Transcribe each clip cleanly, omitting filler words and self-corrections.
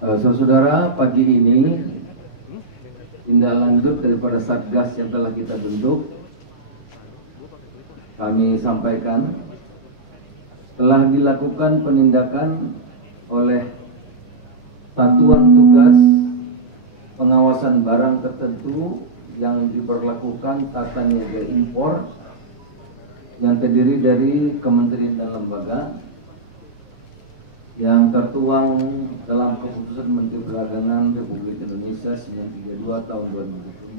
Saudara, pagi ini tindak lanjut daripada Satgas yang telah kita bentuk, kami sampaikan telah dilakukan penindakan oleh Satuan Tugas Pengawasan Barang Tertentu yang diberlakukan tata niaga impor yang terdiri dari kementerian dan lembaga yang tertuang dalam Keputusan Menteri Perdagangan Republik Indonesia 932 tahun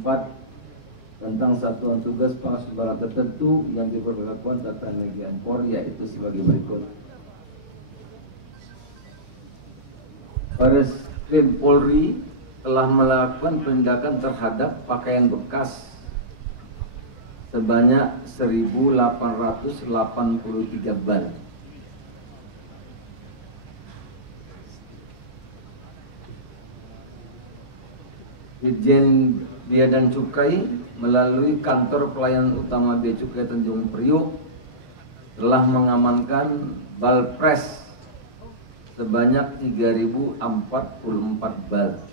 2024 tentang Satuan Tugas Pengawasan Barang Tertentu yang diberlakukan tata niaga impor, yaitu sebagai berikut. Baris Krim Polri telah melakukan penindakan terhadap pakaian bekas sebanyak 1.883 bal. Ditjen Bea dan Cukai melalui kantor pelayanan utama Bea Cukai Tanjung Priok telah mengamankan bal pres sebanyak 3.044 bal.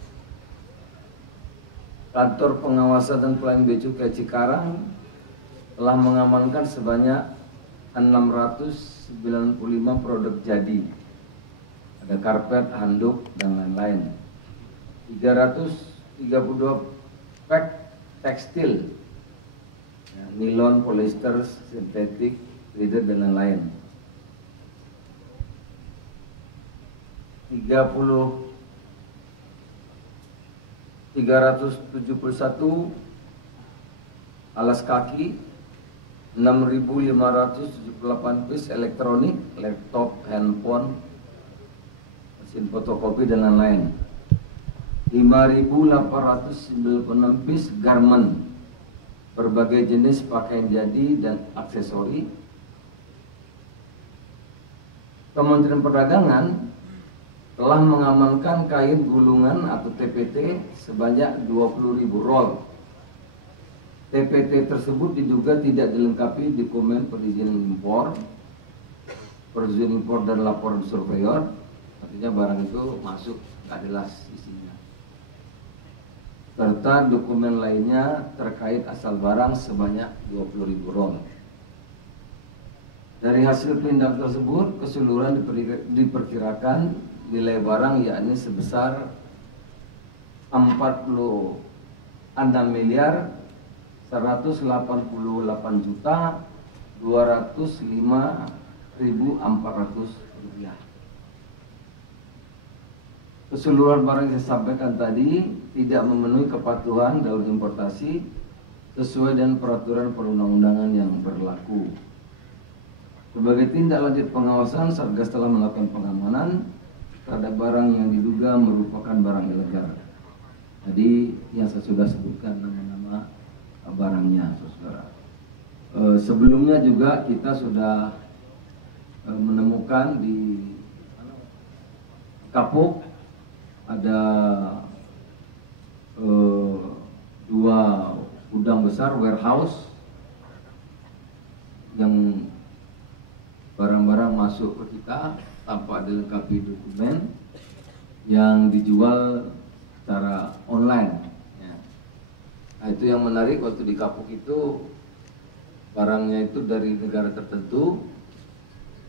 Kantor pengawasan dan pelayanan Bea Cukai Cikarang telah mengamankan sebanyak 695 produk jadi, ada karpet, handuk, dan lain-lain. 332 pack tekstil, ya, nilon, polyester, sintetik, leather, dan lain-lain. 371 alas kaki, 6.578 piece elektronik, laptop, handphone, mesin fotokopi, dan lain-lain. 5.896 piece garment, berbagai jenis pakaian jadi dan aksesori. Kementerian Perdagangan telah mengamankan kain gulungan atau TPT sebanyak 20.000 roll. TPT tersebut diduga tidak dilengkapi dokumen perizinan impor, dan laporan surveyor, artinya barang itu masuk nggak jelas isinya, serta dokumen lainnya terkait asal barang sebanyak 20.000 roll. Dari hasil penindakan tersebut, keseluruhan diperkirakan nilai barang yakni sebesar 46 miliar 188.205.400 rupiah. Keseluruhan barang yang saya sampaikan tadi tidak memenuhi kepatuhan dalam importasi sesuai dengan peraturan perundang-undangan yang berlaku. Sebagai tindak lanjut pengawasan, Satgas telah melakukan pengamanan terhadap barang yang diduga merupakan barang ilegal. Jadi yang saya sudah sebutkan nama-nama barangnya, saudara. Sebelumnya juga kita sudah menemukan di Kapuk ada 2 gudang besar warehouse yang barang-barang masuk ke kita tanpa dilengkapi dokumen yang dijual secara online. Nah, itu yang menarik, waktu di Kapuk itu barangnya itu dari negara tertentu,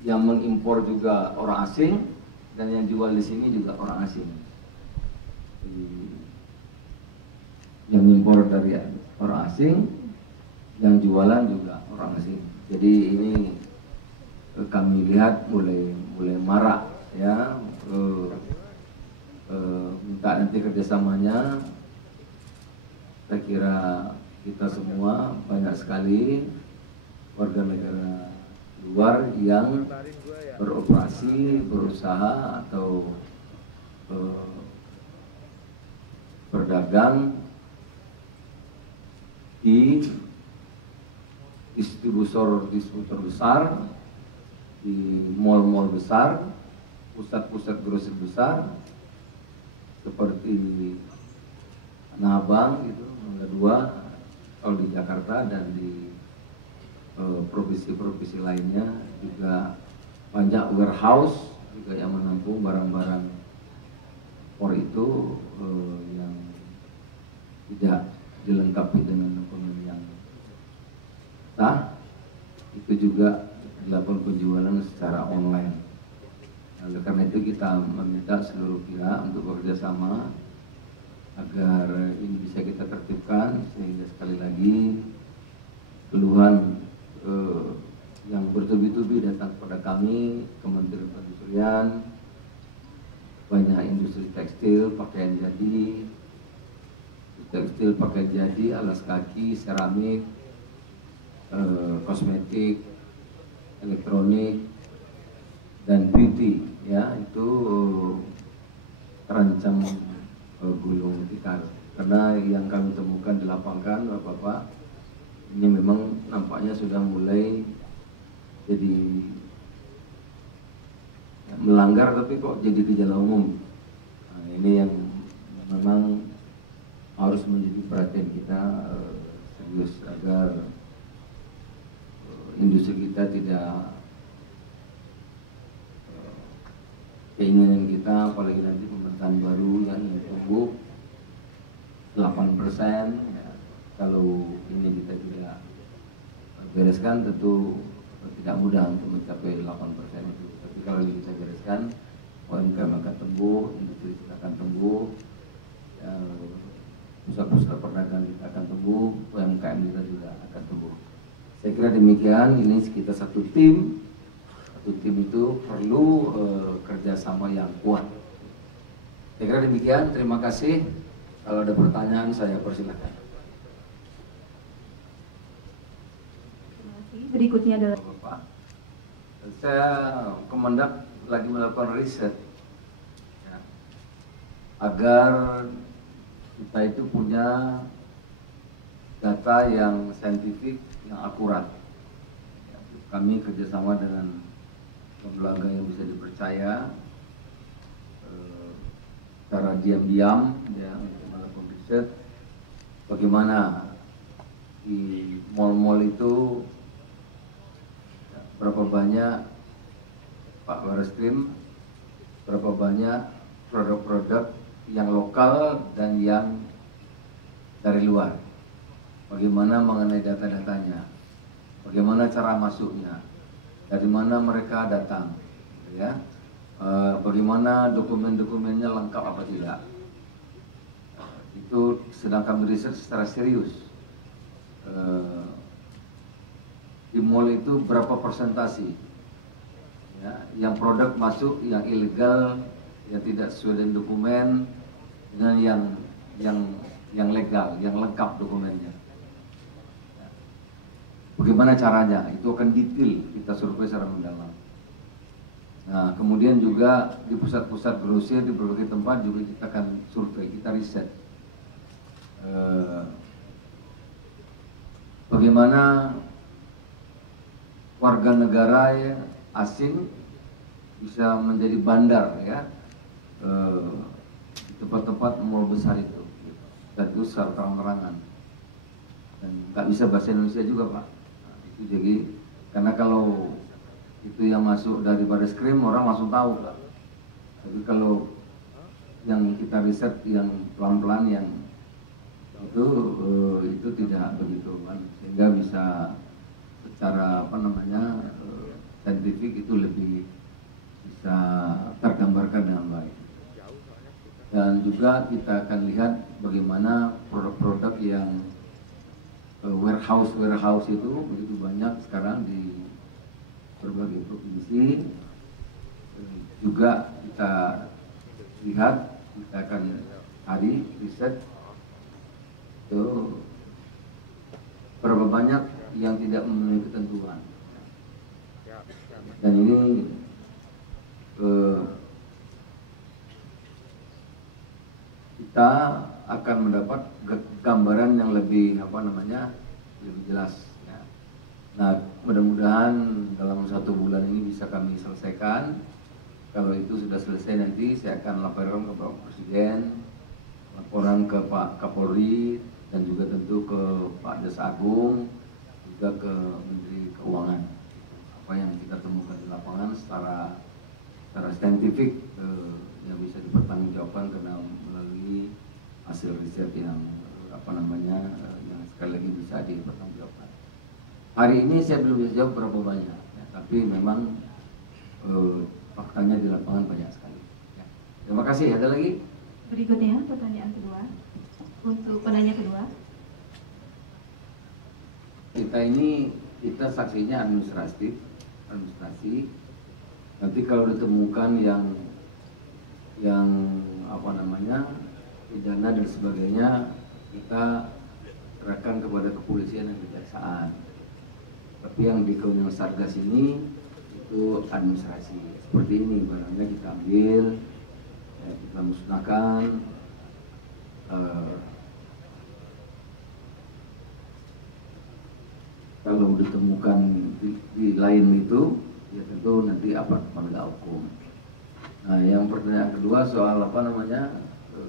yang mengimpor juga orang asing dan yang jual di sini juga orang asing. Yang impor dari orang asing, yang jualan juga orang asing. Jadi ini kami lihat mulai marak, ya. Minta nanti kerjasamanya. Saya kira kita semua banyak sekali warga negara luar yang beroperasi, berusaha atau berdagang di distributor besar, di mal-mal besar, pusat-pusat grosir besar seperti Tanah Abang gitu, Mangga 2 kalau di Jakarta, dan di provinsi-provinsi lainnya juga banyak warehouse juga yang menampung barang-barang ekspor itu yang tidak dilengkapi dengan dokumen yang sah, itu juga dilakukan penjualan secara online. Oleh karena itu kita meminta seluruh pihak untuk bekerja sama agar ini bisa kita tertibkan, sehingga sekali lagi keluhan yang bertubi-tubi datang kepada kami, Kementerian Perindustrian, banyak industri tekstil, pakaian jadi, tekstil, pakaian jadi, alas kaki, seramik, kosmetik, elektronik, dan beauty, ya, itu terancam gulung tikar. Karena yang kami temukan di lapangan, Bapak-Bapak, ini memang nampaknya sudah mulai jadi melanggar, tapi kok jadi gejala umum. Nah, ini yang memang harus menjadi perhatian kita serius agar industri kita tidak keinginan kita, apalagi nanti pemerintahan baru yang tumbuh 8%, ya, kalau ini kita tidak bereskan tentu tidak mudah untuk mencapai 8% itu. Tapi kalau ini kita bereskan, UMKM akan tumbuh, industri kita akan tumbuh, ya, pusat-pusat perdagangan kita akan tumbuh, UMKM kita juga akan tumbuh. Saya kira demikian. Ini kita satu tim. Satu tim itu perlu kerjasama yang kuat. Saya kira demikian. Terima kasih. Kalau ada pertanyaan saya persilahkan. Berikutnya adalah Bapak, saya Kemendak lagi melakukan riset, ya, agar kita itu punya data yang saintifik, yang akurat. Ya, kami kerjasama dengan lembaga yang bisa dipercaya, secara diam-diam, ya, untuk melakukan riset bagaimana di mal-mal itu berapa banyak Pak Barreskrim, berapa banyak produk-produk yang lokal dan yang dari luar. Bagaimana mengenai data-datanya, bagaimana cara masuknya, dari mana mereka datang, ya, bagaimana dokumen-dokumennya lengkap apa tidak. Itu sedang kami riset secara serius. Di mall itu berapa persentasi, ya, yang produk masuk yang ilegal, yang tidak sesuai dengan dokumen, dengan yang legal, yang lengkap dokumennya. Bagaimana caranya? Itu akan detail kita survei secara mendalam. Nah, kemudian juga di pusat-pusat grosir di berbagai tempat juga kita akan survei, kita riset. Bagaimana warga negara ya, asing bisa menjadi bandar, ya, di tempat-tempat mall besar itu, dan itu secara terang-terangan, dan nggak bisa bahasa Indonesia juga, Pak. Nah, itu jadi karena kalau itu yang masuk dari Barreskrim orang langsung tahu, Pak. Tapi kalau yang kita riset yang pelan-pelan yang itu tidak begitu, kan, sehingga bisa secara saintifik itu lebih bisa tergambarkan dengan baik. Dan juga kita akan lihat bagaimana produk-produk yang warehouse itu begitu banyak sekarang di berbagai provinsi. Juga kita lihat, kita akan cari riset itu berapa banyak yang tidak memenuhi ketentuan. Dan ini kita akan mendapat gambaran yang lebih lebih jelas, ya. Nah, mudah-mudahan dalam 1 bulan ini bisa kami selesaikan. Kalau itu sudah selesai, nanti saya akan laporkan ke Bapak Presiden, laporan ke Pak Kapolri, dan juga tentu ke Pak Jaksa Agung, juga ke Menteri Keuangan. Apa yang kita temukan di lapangan secara saintifik yang bisa dipertanggungjawabkan. pertanggungjawaban karena melalui hasil riset yang yang sekali lagi bisa dipertanggungjawabkan. Hari ini saya belum bisa jawab berapa banyak, ya, tapi memang faktanya di lapangan banyak sekali. Ya. Terima kasih. Ada lagi? Berikutnya pertanyaan kedua. Untuk penanya kedua. Kita saksinya administrasi. Nanti kalau ditemukan yang pidana dan sebagainya, kita serahkan kepada kepolisian dan kejaksaan. Tapi yang di kewenangan Satgas ini itu administrasi. Seperti ini, barangnya kita ambil, ya, kita musnahkan. Kalau ditemukan di lain itu, ya tentu nanti aparat penegak hukum. Nah, yang pertanyaan kedua soal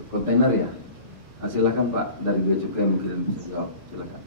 kontainer ya. Nah, silakan Pak dari Bea Cukai mungkin bisa jawab. Silakan.